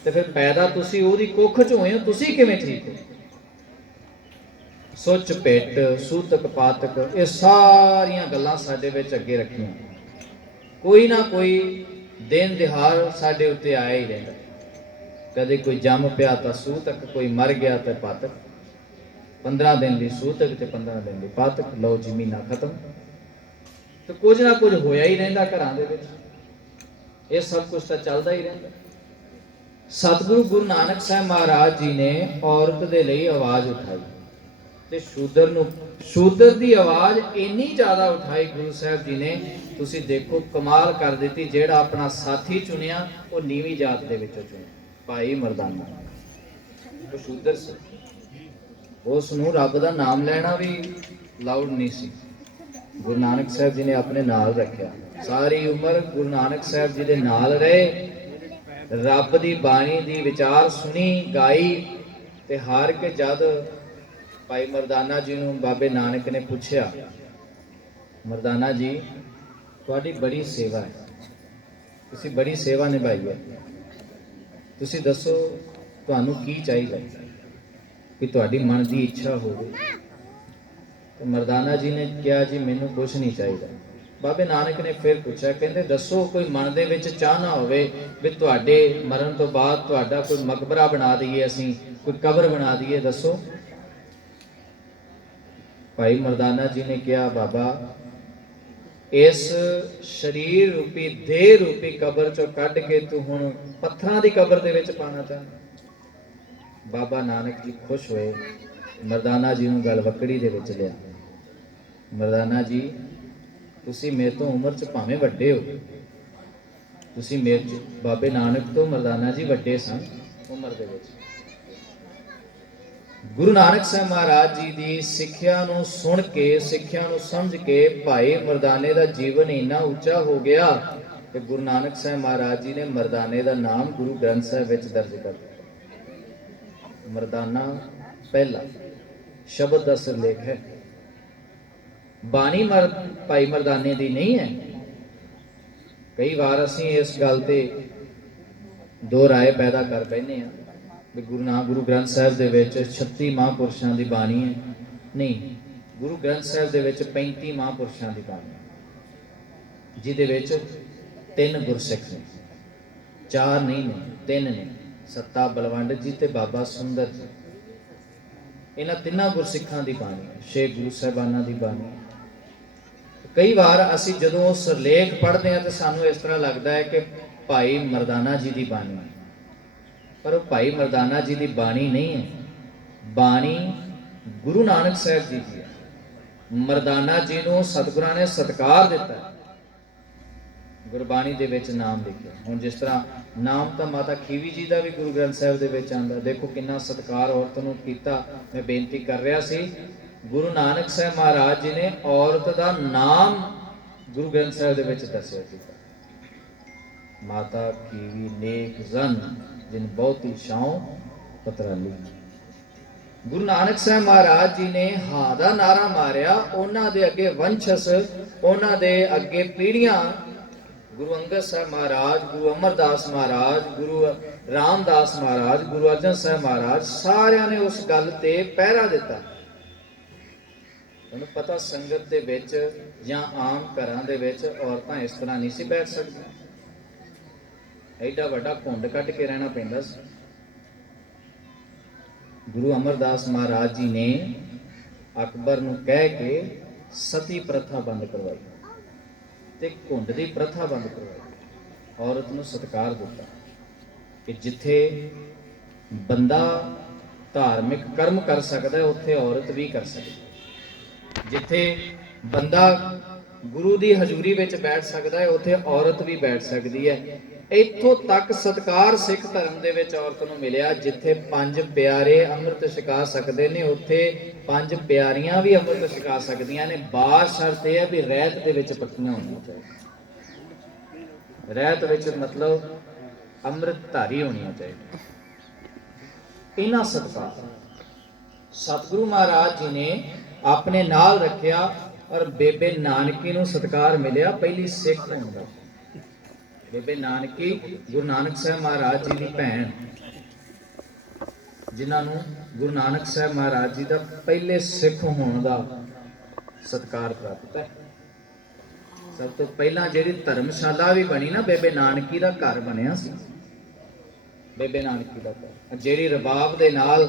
ਤੇ ਫਿਰ ਪੈਦਾ ਤੁਸੀਂ ਉਹਦੀ ਕੁੱਖ ਚ ਹੋਏ ਹੋ, ਤੁਸੀਂ ਕਿਵੇਂ ਠੀਕ ਹੋ? ਸੁੱਚ ਭਿੱਟ, ਸੂਤਕ ਪਾਤਕ, ਇਹ ਸਾਰੀਆਂ ਗੱਲਾਂ ਸਾਡੇ ਵਿੱਚ ਅੱਗੇ ਰੱਖੀਆਂ। ਕੋਈ ਨਾ ਕੋਈ ਦਿਨ ਦਿਹਾੜ ਸਾਡੇ ਉੱਤੇ ਆਇਆ ਹੀ ਰਹਿੰਦਾ। ਕਦੇ ਕੋਈ ਜੰਮ ਪਿਆ ਤਾਂ ਸੂਤਕ, ਕੋਈ ਮਰ ਗਿਆ ਤਾਂ ਪਾਤਕ। 15 ਦਿਨ ਦੀ ਸੂਤਕ ਤੇ 15 ਦਿਨ ਦੀ ਪਾਤਕ, ਲਓ ਜੀ ਮਹੀਨਾ ਖਤਮ। ਤੇ ਕੁਝ ਨਾ ਕੁਝ ਹੋਇਆ ਹੀ ਰਹਿੰਦਾ ਘਰਾਂ ਦੇ ਵਿੱਚ। ਇਹ ਸਭ ਕੁਝ ਤਾਂ ਚੱਲਦਾ ਹੀ ਰਹਿੰਦਾ। ਸਤਿਗੁਰੂ ਗੁਰੂ ਨਾਨਕ ਸਾਹਿਬ ਮਹਾਰਾਜ ਜੀ ਨੇ ਔਰਤ ਦੇ ਲਈ ਆਵਾਜ਼ ਉਠਾਈ ਤੇ ਸ਼ੂਦਰ ਦੀ ਆਵਾਜ਼ ਇੰਨੀ ਜ਼ਿਆਦਾ ਉਠਾਈ ਗੁਰੂ ਸਾਹਿਬ ਜੀ ਨੇ, ਤੁਸੀਂ ਦੇਖੋ ਕਮਾਲ ਕਰ ਦਿੱਤੀ। ਜਿਹੜਾ ਆਪਣਾ ਸਾਥੀ ਚੁਣਿਆ ਉਹ ਨੀਵੀਂ ਜਾਤ ਦੇ ਵਿੱਚੋਂ ਚੁਣਿਆ, ਭਾਈ ਮਰਦਾਨਾ। ਉਹ ਸ਼ੂਦਰ ਸੀ, ਉਸ ਨੂੰ ਰੱਬ ਦਾ ਨਾਮ ਲੈਣਾ ਵੀ ਲਾਊਡ ਨਹੀਂ ਸੀ। ਗੁਰੂ ਨਾਨਕ ਸਾਹਿਬ ਜੀ ਨੇ ਆਪਣੇ ਨਾਲ ਰੱਖਿਆ। ਸਾਰੀ ਉਮਰ ਗੁਰੂ ਨਾਨਕ ਸਾਹਿਬ ਜੀ ਦੇ ਨਾਲ ਰਹੇ, ਰੱਬ ਦੀ ਬਾਣੀ ਦੀ ਵਿਚਾਰ ਸੁਣੀ, ਗਾਈ। ਤੇ ਹਾਰ ਕੇ ਜਦ ਭਾਈ ਮਰਦਾਨਾ ਜੀ ਨੂੰ ਬਾਬੇ ਨਾਨਕ ਨੇ ਪੁੱਛਿਆ, ਮਰਦਾਨਾ ਜੀ ਤੁਹਾਡੀ ਬੜੀ ਸੇਵਾ ਹੈ, ਤੁਸੀਂ ਬੜੀ ਸੇਵਾ ਨਿਭਾਈ ਹੈ, ਤੁਸੀਂ ਦੱਸੋ ਤੁਹਾਨੂੰ ਕੀ ਚਾਹੀਦਾ ਕਿ ਤੁਹਾਡੀ ਮਨ ਦੀ ਇੱਛਾ ਹੋਵੇ। ਤੇ ਮਰਦਾਨਾ ਜੀ ਨੇ ਕਿਹਾ ਜੀ ਮੈਨੂੰ ਕੁਝ ਨਹੀਂ ਚਾਹੀਦਾ। ਬਾਬੇ ਨਾਨਕ ਨੇ ਫਿਰ ਪੁੱਛਿਆ, ਕਹਿੰਦੇ ਦੱਸੋ ਕੋਈ ਮਨ ਦੇ ਵਿੱਚ ਚਾਹਨਾ ਹੋਵੇ ਵੀ ਤੁਹਾਡੇ ਮਰਨ ਤੋਂ ਬਾਅਦ ਤੁਹਾਡਾ ਕੋਈ ਮਕਬਰਾ ਬਣਾ ਦਈਏ, ਅਸੀਂ ਕੋਈ ਕਬਰ ਬਣਾ ਦਈਏ, ਦੱਸੋ। ਭਾਈ ਮਰਦਾਨਾ ਜੀ ਨੇ ਕਿਹਾ ਬਾਬਾ ਇਸ ਸਰੀਰ ਰੂਪੀ ਦੇਹ ਰੂਪੀ ਕਬਰ ਚੋਂ ਕੱਢ ਕੇ ਤੂੰ ਹੁਣ ਪੱਥਰਾਂ ਦੀ ਕਬਰ ਦੇ ਵਿੱਚ ਪਾਣਾ ਚਾਹੁੰਦਾ। ਬਾਬਾ ਨਾਨਕ ਜੀ ਖੁਸ਼ ਹੋਏ, ਮਰਦਾਨਾ ਜੀ ਨੂੰ ਗਲਵੱਕੜੀ ਦੇ ਵਿੱਚ ਲਿਆ। ਮਰਦਾਨਾ ਜੀ, ਤੁਸੀਂ ਮੇਰੇ ਤੋਂ ਉਮਰ 'ਚ ਭਾਵੇਂ ਵੱਡੇ ਹੋ, ਤੁਸੀਂ ਮੇਰੇ ਬਾਬੇ ਨਾਨਕ ਤੋਂ ਮਰਦਾਨਾ ਜੀ ਵੱਡੇ ਸਨ ਉਮਰ ਦੇ ਵਿੱਚ। ਗੁਰੂ ਨਾਨਕ ਸਾਹਿਬ ਮਹਾਰਾਜ ਜੀ ਦੀ ਸਿੱਖਿਆ ਨੂੰ ਸੁਣ ਕੇ, ਸਿੱਖਿਆ ਨੂੰ ਸਮਝ ਕੇ ਭਾਈ ਮਰਦਾਨੇ ਦਾ ਜੀਵਨ ਇੰਨਾ ਉੱਚਾ ਹੋ ਗਿਆ ਕਿ ਗੁਰੂ ਨਾਨਕ ਸਾਹਿਬ ਮਹਾਰਾਜ ਜੀ ਨੇ ਮਰਦਾਨੇ ਦਾ ਨਾਮ ਗੁਰੂ ਗ੍ਰੰਥ ਸਾਹਿਬ ਵਿੱਚ ਦਰਜ ਕਰ ਦਿੱਤਾ। ਮਰਦਾਨਾ ਪਹਿਲਾ ਸ਼ਬਦ ਦਾ ਸਿਰਲੇਖ ਹੈ। ਬਾਣੀ ਭਾਈ ਮਰਦਾਨੇ ਦੀ ਨਹੀਂ ਹੈ। ਕਈ ਵਾਰ ਅਸੀਂ ਇਸ ਗੱਲ ਤੇ ਦੋ ਰਾਏ ਪੈਦਾ ਕਰ ਬੈਠੇ ਹਾਂ ਵੀ ਗੁਰੂ ਗ੍ਰੰਥ ਸਾਹਿਬ ਦੇ ਵਿੱਚ 36 ਮਹਾਂਪੁਰਸ਼ਾਂ ਦੀ ਬਾਣੀ ਹੈ। ਨਹੀਂ, ਗੁਰੂ ਗ੍ਰੰਥ ਸਾਹਿਬ ਦੇ ਵਿੱਚ 35 ਮਹਾਂਪੁਰਸ਼ਾਂ ਦੀ ਬਾਣੀ ਹੈ, ਜਿਹਦੇ ਵਿੱਚ 3 ਗੁਰਸਿੱਖ ਨੇ, 4 ਨਹੀਂ ਨੇ, 3 ਨੇ। ਸੱਤਾ ਬਲਵੰਡ ਜੀ ਤੇ ਬਾਬਾ ਸੁੰਦਰ ਜੀ, ਇਹਨਾਂ 3 ਗੁਰਸਿੱਖਾਂ ਦੀ ਬਾਣੀ ਹੈ, 6 ਗੁਰੂ ਸਾਹਿਬਾਨਾਂ ਦੀ ਬਾਣੀ ਹੈ। ਕਈ ਵਾਰ ਅਸੀਂ ਜਦੋਂ ਉਹ ਸਿਰਲੇਖ ਪੜ੍ਹਦੇ ਹਾਂ ਤਾਂ ਸਾਨੂੰ ਇਸ ਤਰ੍ਹਾਂ ਲੱਗਦਾ ਹੈ ਕਿ ਭਾਈ ਮਰਦਾਨਾ ਜੀ ਦੀ ਬਾਣੀ ਹੈ, ਪਰ ਉਹ ਭਾਈ ਮਰਦਾਨਾ ਜੀ ਦੀ ਬਾਣੀ ਨਹੀਂ ਹੈ। ਬਾਣੀ ਗੁਰੂ ਨਾਨਕ ਸਾਹਿਬ ਜੀ ਦੀ ਹੈ। ਮਰਦਾਨਾ ਜੀ ਨੂੰ ਸਤਿਗੁਰਾਂ ਨੇ ਸਤਿਕਾਰ ਦਿੱਤਾ, ਗੁਰਬਾਣੀ ਦੇ ਵਿੱਚ ਨਾਮ ਲਿਖਿਆ। ਹੁਣ ਜਿਸ ਤਰ੍ਹਾਂ ਨਾਮ ਤਾਂ ਮਾਤਾ ਖੀਵੀ ਜੀ ਦਾ ਵੀ ਗੁਰੂ ਗ੍ਰੰਥ ਸਾਹਿਬ ਦੇ ਵਿੱਚ ਆਉਂਦਾ। ਦੇਖੋ ਕਿੰਨਾ ਸਤਿਕਾਰ ਔਰਤ ਨੂੰ ਕੀਤਾ। ਮੈਂ ਬੇਨਤੀ ਕਰ ਰਿਹਾ ਸੀ, ਗੁਰੂ ਨਾਨਕ ਸਾਹਿਬ ਮਹਾਰਾਜ ਜੀ ਨੇ ਔਰਤ ਦਾ ਨਾਮ ਗੁਰੂ ਗ੍ਰੰਥ ਸਾਹਿਬ ਦੇ ਵਿੱਚ ਦੱਸਿਆ ਸੀ। ਮਾਤਾ ਖੀਵੀ ਨੇਕ ਜਨ ਜਿਨ ਬਹੁਤੀ ਛਾਉ ਪਤਰਾਲੀ। ਗੁਰੂ ਨਾਨਕ ਸਾਹਿਬ ਮਹਾਰਾਜ ਜੀ ਨੇ ਹਾਂ ਦਾ ਨਾਰਾ ਮਾਰਿਆ। ਉਹਨਾਂ ਦੇ ਅੱਗੇ ਵੰਸ਼ਸ, ਉਹਨਾਂ ਦੇ ਅੱਗੇ ਪੀੜ੍ਹੀਆਂ, ਗੁਰੂ ਅੰਗਦ ਸਾਹਿਬ ਮਹਾਰਾਜ, ਗੁਰੂ ਅਮਰਦਾਸ ਮਹਾਰਾਜ, ਗੁਰੂ ਰਾਮਦਾਸ ਮਹਾਰਾਜ, ਗੁਰੂ ਅਰਜਨ ਸਾਹਿਬ ਮਹਾਰਾਜ, ਸਾਰਿਆਂ ਨੇ ਉਸ ਗੱਲ ਤੇ ਪਹਿਰਾ ਦਿੱਤਾ। ਤੁਹਾਨੂੰ ਪਤਾ, ਸੰਗਤ ਦੇ ਵਿੱਚ ਜਾਂ ਆਮ ਘਰਾਂ ਦੇ ਵਿੱਚ ਔਰਤਾਂ ਇਸ ਤਰ੍ਹਾਂ ਨਹੀਂ ਸੀ ਬੈਠ ਸਕਦੀਆਂ। ਐਡਾ ਵੱਡਾ ਘੁੰਡ ਕੱਟ ਕੇ ਰਹਿਣਾ ਪੈਂਦਾ ਸੀ। ਗੁਰੂ ਅਮਰਦਾਸ ਮਹਾਰਾਜ ਜੀ ਨੇ ਅਕਬਰ ਨੂੰ ਕਹਿ ਕੇ ਸਤੀ ਪ੍ਰਥਾ ਬੰਦ ਕਰਵਾਈ ਤੇ ਘੁੰਡ ਦੀ ਪ੍ਰਥਾ ਬੰਦ ਕਰਵਾਈ। ਔਰਤ ਨੂੰ ਸਤਿਕਾਰ ਦਿੱਤਾ ਕਿ ਜਿੱਥੇ ਬੰਦਾ ਧਾਰਮਿਕ ਕਰਮ ਕਰ ਸਕਦਾ ਹੈ, ਉੱਥੇ ਔਰਤ ਵੀ ਕਰ ਸਕਦੀ ਹੈ। ਜਿੱਥੇ ਬੰਦਾ ਗੁਰੂ ਦੀ ਹਜ਼ੂਰੀ ਵਿੱਚ ਬੈਠ ਸਕਦਾ ਹੈ, ਉੱਥੇ ਔਰਤ ਵੀ ਬੈਠ ਸਕਦੀ ਹੈ। ਇੱਥੋਂ ਤੱਕ ਸਤਿਕਾਰ ਸਿੱਖ ਧਰਮ ਦੇ ਵਿੱਚ ਔਰਤ ਨੂੰ ਮਿਲਿਆ। ਜਿੱਥੇ 5 ਪਿਆਰੇ ਅੰਮ੍ਰਿਤ ਛਕਾ ਸਕਦੇ ਨੇ, ਉੱਥੇ 5 ਪਿਆਰੀਆਂ ਵੀ ਅੰਮ੍ਰਿਤ ਛਕਾ ਸਕਦੀਆਂ ਨੇ। ਬਾਰ ਸ਼ਰਤ ਇਹ ਹੈ ਵੀ ਰਹਿਤ ਦੇ ਵਿੱਚ ਪੱਕੀਆਂ ਹੋਣੀਆਂ ਚਾਹੀਦੀਆਂ। ਰਹਿਤ ਵਿੱਚ ਮਤਲਬ ਅੰਮ੍ਰਿਤਧਾਰੀ ਹੋਣੀਆਂ ਚਾਹੀਦੀਆਂ। ਇਹਨਾਂ ਸਤਿਕਾਰ ਸਤਿਗੁਰੂ ਮਹਾਰਾਜ ਜੀ ਨੇ ਆਪਣੇ ਨਾਲ ਰੱਖਿਆ ਔਰ ਬੇਬੇ ਨਾਨਕੀ ਨੂੰ ਸਤਿਕਾਰ ਮਿਲਿਆ ਪਹਿਲੀ ਸਿੱਖ ਹੋਣ ਦਾ। ਬੇਬੇ ਨਾਨਕੀ ਗੁਰੂ ਨਾਨਕ ਸਾਹਿਬ ਮਹਾਰਾਜ ਜੀ ਦੀ ਭੈਣ, ਜਿਨ੍ਹਾਂ ਨੂੰ ਗੁਰੂ ਨਾਨਕ ਸਾਹਿਬ ਮਹਾਰਾਜ ਜੀ ਦਾ ਪਹਿਲੇ ਸਿੱਖ ਹੋਣ ਦਾ ਸਤਿਕਾਰ ਪ੍ਰਾਪਤ ਹੈ। ਸਭ ਤੋਂ ਪਹਿਲਾਂ ਜਿਹੜੀ ਧਰਮਸ਼ਾਲਾ ਵੀ ਬਣੀ ਨਾ, ਬੇਬੇ ਨਾਨਕੀ ਦਾ ਘਰ ਬਣਿਆ ਸੀ। ਬੇਬੇ ਨਾਨਕੀ ਦਾ ਘਰ, ਜਿਹੜੀ ਰਬਾਬ ਦੇ ਨਾਲ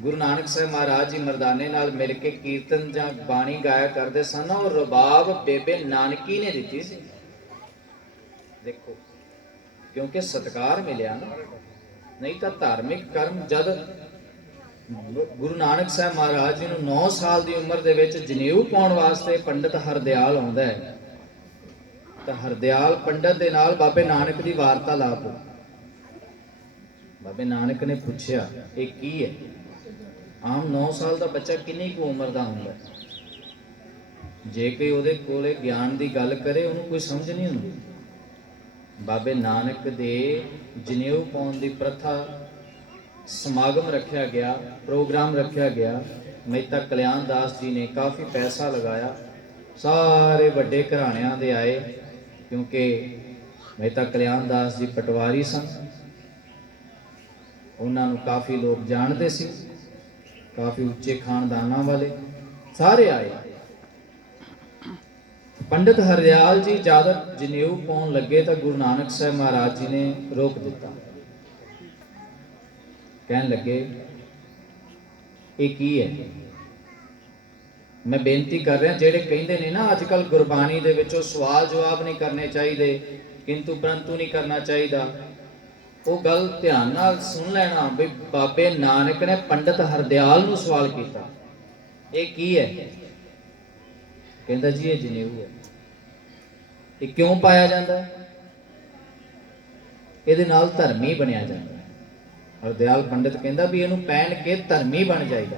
ਗੁਰੂ ਨਾਨਕ ਸਾਹਿਬ ਮਹਾਰਾਜ ਜੀ ਮਰਦਾਨੇ ਨਾਲ ਮਿਲ ਕੇ ਕੀਰਤਨ ਜਾਂ ਬਾਣੀ ਗਾਇਆ ਕਰਦੇ ਸਨ, ਉਹ ਰਬਾਬ ਬੇਬੇ ਨਾਨਕੀ ਨੇ ਦਿੱਤੀ ਸੀ। ਦੇਖੋ, ਕਿਉਂਕਿ ਸਤਿਕਾਰ ਮਿਲਿਆ ਨਾ। ਨਹੀਂ ਤਾਂ ਧਾਰਮਿਕ ਕਰਮ, ਜਦ ਗੁਰੂ ਨਾਨਕ ਸਾਹਿਬ ਮਹਾਰਾਜ ਜੀ ਨੂੰ 9 ਸਾਲ ਦੀ ਉਮਰ ਦੇ ਵਿੱਚ ਜਨੇਊ ਪਾਉਣ ਵਾਸਤੇ ਪੰਡਿਤ ਹਰਦਿਆਲ ਆਉਂਦਾ ਹੈ, ਤਾਂ ਹਰਦਿਆਲ ਪੰਡਿਤ ਦੇ ਨਾਲ ਬਾਬੇ ਨਾਨਕ ਦੀ ਵਾਰਤਾਲਾਪ ਹੋਈ। ਬਾਬੇ ਨਾਨਕ ਨੇ ਪੁੱਛਿਆ, ਇਹ ਕੀ ਹੈ? ਆਮ 9 ਸਾਲ ਦਾ ਬੱਚਾ ਕਿੰਨੀ ਕੁ ਉਮਰ ਦਾ ਹੁੰਦਾ? ਜੇ ਕੋਈ ਉਹਦੇ ਕੋਲੇ ਗਿਆਨ ਦੀ ਗੱਲ ਕਰੇ, ਉਹਨੂੰ ਕੋਈ ਸਮਝ ਨਹੀਂ ਹੁੰਦੀ। ਬਾਬੇ ਨਾਨਕ ਦੇ ਜਨੇਊ ਪਾਉਣ ਦੀ ਪ੍ਰਥਾ, ਸਮਾਗਮ ਰੱਖਿਆ ਗਿਆ, ਪ੍ਰੋਗਰਾਮ ਰੱਖਿਆ ਗਿਆ। ਮਹਿਤਾ ਕਲਿਆਣ ਦਾਸ ਜੀ ਨੇ ਕਾਫੀ ਪੈਸਾ ਲਗਾਇਆ। ਸਾਰੇ ਵੱਡੇ ਘਰਾਣਿਆਂ ਦੇ ਆਏ, ਕਿਉਂਕਿ ਮਹਿਤਾ ਕਲਿਆਣ ਦਾਸ ਜੀ ਪਟਵਾਰੀ ਸਨ। ਉਹਨਾਂ ਨੂੰ ਕਾਫੀ ਲੋਕ ਜਾਣਦੇ ਸੀ, ਕਾਫੀ ਉੱਚੇ ਖਾਨਦਾਨਾਂ ਵਾਲੇ ਸਾਰੇ ਆਏ। ਪੰਡਿਤ ਹਰਦਿਆਲ ਜੀ ਜਦ ਜਨੇਊ ਪਾਉਣ ਲੱਗੇ ਤਾਂ ਗੁਰੂ ਨਾਨਕ ਸਾਹਿਬ ਮਹਾਰਾਜ ਜੀ ਨੇ ਰੋਕ ਦਿੱਤਾ। ਕਹਿਣ ਲੱਗੇ, ਇਹ ਕੀ ਹੈ? ਮੈਂ ਬੇਨਤੀ ਕਰ ਰਿਹਾ, ਜਿਹੜੇ ਕਹਿੰਦੇ ਨੇ ਨਾ ਅੱਜ ਕੱਲ ਗੁਰਬਾਣੀ ਦੇ ਵਿੱਚੋਂ ਸਵਾਲ ਜਵਾਬ ਨਹੀਂ ਕਰਨੇ ਚਾਹੀਦੇ, ਕਿੰਤੂ ਪਰੰਤੂ ਨਹੀਂ ਕਰਨਾ ਚਾਹੀਦਾ, ਉਹ ਗੱਲ ਧਿਆਨ ਨਾਲ ਸੁਣ ਲੈਣਾ ਵੀ ਬਾਬੇ ਨਾਨਕ ਨੇ ਪੰਡਤ ਹਰਦਿਆਲ ਨੂੰ ਸਵਾਲ ਕੀਤਾ, ਇਹ ਕੀ ਹੈ? ਕਹਿੰਦਾ ਜੀ ਇਹ ਜਨੇਊ ਹੈ। ਇਹ ਕਿਉਂ ਪਾਇਆ ਜਾਂਦਾ? ਇਹਦੇ ਨਾਲ ਧਰਮੀ ਬਣਿਆ ਜਾਂਦਾ। ਹਰਦਿਆਲ ਪੰਡਤ ਕਹਿੰਦਾ ਵੀ ਇਹਨੂੰ ਪਹਿਨ ਕੇ ਧਰਮੀ ਬਣ ਜਾਈਦਾ।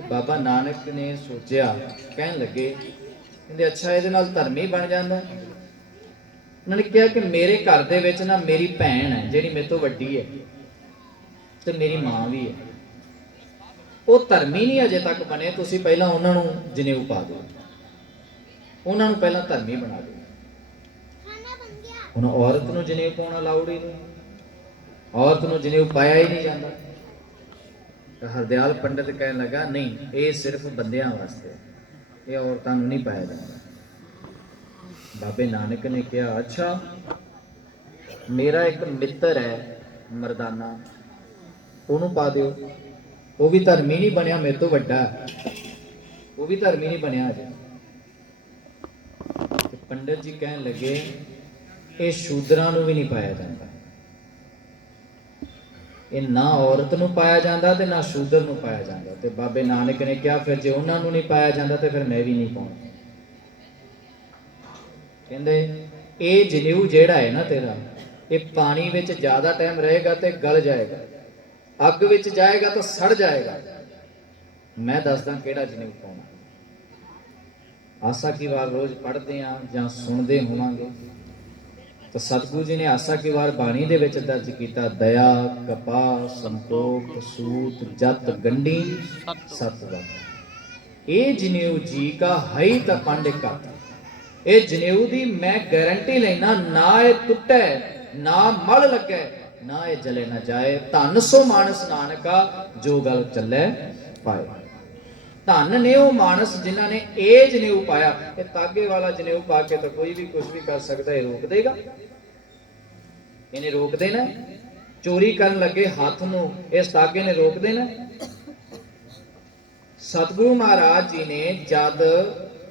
ਬਾਬਾ ਨਾਨਕ ਨੇ ਸੋਚਿਆ, ਕਹਿਣ ਲੱਗੇ, ਕਹਿੰਦੇ ਅੱਛਾ ਇਹਦੇ ਨਾਲ ਧਰਮੀ ਬਣ ਜਾਂਦਾ। ਉਹਨਾਂ ਨੇ ਕਿਹਾ ਕਿ ਮੇਰੇ ਘਰ ਦੇ ਵਿੱਚ ਨਾ ਮੇਰੀ ਭੈਣ ਹੈ ਜਿਹੜੀ ਮੇਰੇ ਤੋਂ ਵੱਡੀ ਹੈ ਤੇ ਮੇਰੀ ਮਾਂ ਵੀ ਹੈ, ਉਹ ਧਰਮੀ ਨਹੀਂ ਅਜੇ ਤੱਕ ਬਣੇ, ਤੁਸੀਂ ਪਹਿਲਾਂ ਉਹਨਾਂ ਨੂੰ ਜਨੇਊ ਪਾ ਦਿਓ, ਉਹਨਾਂ ਨੂੰ ਪਹਿਲਾਂ ਧਰਮੀ ਬਣਾ ਦਿਓ। ਹੁਣ ਔਰਤ ਨੂੰ ਜਨੇਊ ਪਾਉਣਾ ਅਲਾਉਡ ਹੀ ਨਹੀਂ, ਔਰਤ ਨੂੰ ਜਨੇਊ ਪਾਇਆ ਹੀ ਨਹੀਂ ਜਾਂਦਾ। ਹਰਦਿਆਲ ਪੰਡਤ ਕਹਿਣ ਲੱਗਾ ਨਹੀਂ, ਇਹ ਸਿਰਫ ਬੰਦਿਆਂ ਵਾਸਤੇ, ਇਹ ਔਰਤਾਂ ਨੂੰ ਨਹੀਂ ਪਾਇਆ ਜਾਂਦਾ। ਬਾਬੇ ਨਾਨਕ ਨੇ ਕਿਹਾ ਅੱਛਾ, ਮੇਰਾ ਇੱਕ ਮਿੱਤਰ ਹੈ ਮਰਦਾਨਾ, ਉਹਨੂੰ ਪਾ ਦਿਓ, ਉਹ ਵੀ ਧਰਮੀ ਨਹੀਂ ਬਣਿਆ, ਮੇਰੇ ਤੋਂ ਵੱਡਾ, ਉਹ ਵੀ ਧਰਮੀ ਨਹੀਂ ਬਣਿਆ ਅਜੇ। ਤੇ ਪੰਡਤ ਜੀ ਕਹਿਣ ਲੱਗੇ ਇਹ ਸ਼ੂਦਰਾਂ ਨੂੰ ਵੀ ਨਹੀਂ ਪਾਇਆ ਜਾਂਦਾ, ਇਹ ਨਾ ਔਰਤ ਨੂੰ ਪਾਇਆ ਜਾਂਦਾ ਤੇ ਨਾ ਸ਼ੂਦਰ ਨੂੰ ਪਾਇਆ ਜਾਂਦਾ। ਤੇ ਬਾਬੇ ਨਾਨਕ ਨੇ ਕਿਹਾ ਫਿਰ ਜੇ ਉਹਨਾਂ ਨੂੰ ਨਹੀਂ ਪਾਇਆ ਜਾਂਦਾ ਤੇ ਫਿਰ ਮੈਂ ਵੀ ਨਹੀਂ ਪਾਉਣਾ। ਕਹਿੰਦੇ ਇਹ ਜਨੇਊ ਜਿਹੜਾ ਹੈ ਨਾ ਤੇਰਾ, ਇਹ ਪਾਣੀ ਵਿੱਚ ਜ਼ਿਆਦਾ ਟਾਈਮ ਰਹੇਗਾ ਤੇ ਗਲ ਜਾਏਗਾ, ਅੱਗ ਵਿੱਚ ਜਾਏਗਾ ਤਾਂ ਸੜ ਜਾਏਗਾ। ਮੈਂ ਦੱਸਦਾ ਕਿਹੜਾ ਜਨੇਊ ਪਾਉਣਾ। ਆਸਾ ਕੀ ਵਾਰ ਰੋਜ਼ ਪੜ੍ਹਦੇ ਆ ਜਾਂ ਸੁਣਦੇ ਹੋਵਾਂਗੇ ਤਾਂ ਸਤਿਗੁਰੂ ਜੀ ਨੇ ਆਸਾ ਕੀ ਵਾਰ ਬਾਣੀ ਦੇ ਵਿੱਚ ਦਰਜ ਕੀਤਾ, ਦਇਆ ਕਪਾਹ ਸੰਤੋਖ ਸੂਤ ਜਤ ਗੰਢੀ ਸਤਿਵਤ। ਇਹ ਜਨੇਊ ਜੀ ਕਾ ਹੈ ਤਾਂ ਪੰਡ ਇਕੱਠ। ਇਹ ਜਨੇਊ ਦੀ ਮੈਂ ਗਾਰੰਟੀ ਲੈਣਾ, ਨਾ ਇਹ ਟੁੱਟੇ ਨਾ ਮਲ ਲੱਗੇ ਨਾ ਇਹ ਜਲੇ ਨਾ ਜਾਏ। ਧੰਨ ਸੋ ਮਾਨਸ ਨਾਨਕਾ ਜੋ ਗਲ ਚੱਲੇ ਪਾਏ। ਧੰਨ ਨੇ ਉਹ ਮਾਨਸ ਜਿਨ੍ਹਾਂ ਨੇ ਇਹ ਜਨੇਊ ਪਾਇਆ। ਇਹ ਤਾਗੇ ਵਾਲਾ ਜਨੇਊ ਪਾ ਕੇ ਤਾਂ ਕੋਈ ਵੀ ਕੁਝ ਵੀ ਕਰ ਸਕਦਾ, ਇਹ ਰੋਕ ਦੇਗਾ? ਇਹਨੇ ਰੋਕ ਦੇਣਾ? ਚੋਰੀ ਕਰਨ ਲੱਗੇ ਹੱਥ ਨੂੰ ਇਸ ਤਾਗੇ ਨੇ ਰੋਕ ਦੇਣਾ? ਸਤਿਗੁਰੂ ਮਹਾਰਾਜ ਜੀ ਨੇ ਜਦ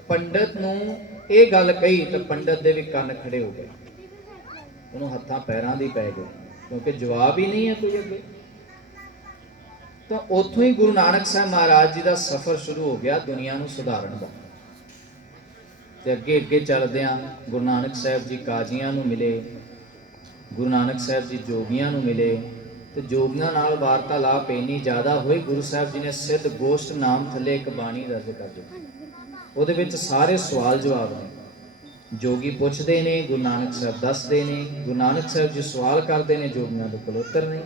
ਪੰਡਤ ਨੂੰ ਇਹ ਗੱਲ ਕਹੀ ਤਾਂ ਪੰਡਤ ਦੇ ਵੀ ਕੰਨ ਖੜੇ ਹੋ ਗਏ, ਉਹਨੂੰ ਹੱਥਾਂ ਪੈਰਾਂ ਦੀ ਪੈ ਗਏ, ਕਿਉਂਕਿ ਜਵਾਬ ਹੀ ਨਹੀਂ ਹੈ ਕੋਈ ਅੱਗੇ। ਤਾਂ ਉੱਥੋਂ ਹੀ ਗੁਰੂ ਨਾਨਕ ਸਾਹਿਬ ਮਹਾਰਾਜ ਜੀ ਦਾ ਸਫ਼ਰ ਸ਼ੁਰੂ ਹੋ ਗਿਆ ਦੁਨੀਆ ਨੂੰ ਸੁਧਾਰਨ ਦਾ। ਤੇ ਅੱਗੇ ਅੱਗੇ ਚੱਲਦਿਆਂ ਗੁਰੂ ਨਾਨਕ ਸਾਹਿਬ ਜੀ ਕਾਜ਼ੀਆਂ ਨੂੰ ਮਿਲੇ, ਗੁਰੂ ਨਾਨਕ ਸਾਹਿਬ ਜੀ ਜੋਗੀਆਂ ਨੂੰ ਮਿਲੇ, ਤੇ ਜੋਗੀਆਂ ਨਾਲ ਵਾਰਤਾਲਾਪ ਇੰਨੀ ਜ਼ਿਆਦਾ ਹੋਈ, ਗੁਰੂ ਸਾਹਿਬ ਜੀ ਨੇ ਸਿੱਧ ਗੋਸ਼ਟ ਨਾਮ ਥੱਲੇ ਇੱਕ ਬਾਣੀ ਦਰਜ ਕਰ ਦਿੱਤੀ। ਉਹਦੇ ਵਿੱਚ ਸਾਰੇ ਸਵਾਲ ਜਵਾਬ ਨੇ। ਜੋਗੀ ਪੁੱਛਦੇ ਨੇ, ਗੁਰੂ ਨਾਨਕ ਸਾਹਿਬ ਦੱਸਦੇ ਨੇ, ਗੁਰੂ ਨਾਨਕ ਸਾਹਿਬ ਜੀ ਸਵਾਲ ਕਰਦੇ ਨੇ, ਜੋਗੀਆਂ ਦੇ ਕੋਲ ਉੱਤਰ ਨਹੀਂ।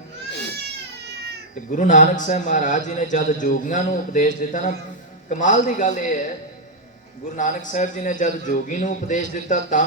ਤੇ ਗੁਰੂ ਨਾਨਕ ਸਾਹਿਬ ਮਹਾਰਾਜ ਜੀ ਨੇ ਜਦ ਜੋਗੀਆਂ ਨੂੰ ਉਪਦੇਸ਼ ਦਿੱਤਾ ਨਾ, ਕਮਾਲ ਦੀ ਗੱਲ ਇਹ ਹੈ, ਗੁਰੂ ਨਾਨਕ ਸਾਹਿਬ ਜੀ ਨੇ ਜਦ ਜੋਗੀ ਨੂੰ ਉਪਦੇਸ਼ ਦਿੱਤਾ ਤਾਂ